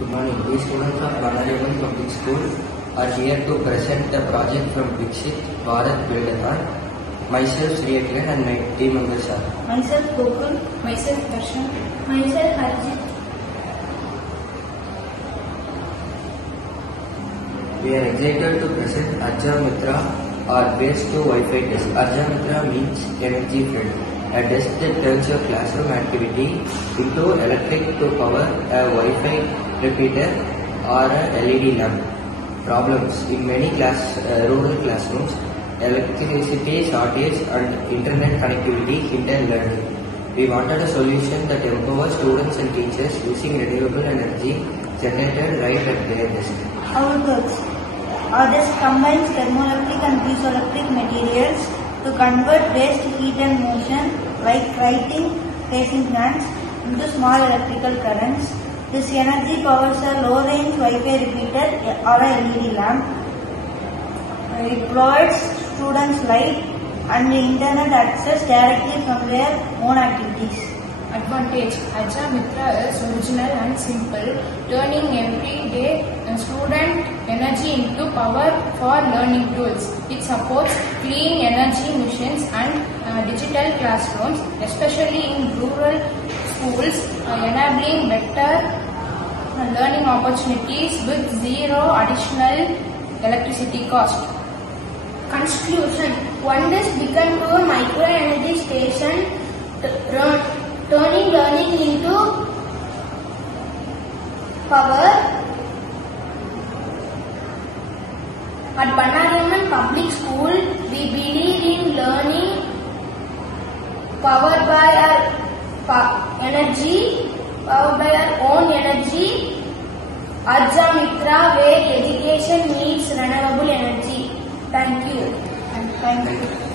Good morning. We students of Banarivan Public School are here to present the project from Viksit Bharat Buildathon. Myself Sri Akhilan and my team members are. Myself Gokul. Myself Darshan. Myself Harjit. We are excited to present Arja Mitra or Base to Wi-Fi desk. Arja Mitra means energy friend. A desk that turns your classroom activity into electric to power a Wi-Fi repeater or a LED lamp. Problems in many rural classrooms, electricity shortage and internet connectivity hinder learning. We wanted a solution that empowers students and teachers using renewable energy generated right at their desk. How it works? Our desk combines thermoelectric and piezoelectric materials to convert waste heat and motion like writing, facing fans into small electrical currents. This energy powers a low-range Wi-Fi repeater or a LED lamp. It provides students light and internet access directly from their own activities. Advantage: Arja Mitra is original and simple, turning everyday student energy into power for learning tools. It supports clean energy missions and digital classrooms, especially in rural schools, enabling better learning opportunities with zero additional electricity cost. Conclusion: One desk became to a micro energy station, turning learning into power. At Banarivan Public School, we believe in learning powered by our own energy. Arja Mitra, where education needs renewable energy. Thank you. Thank you.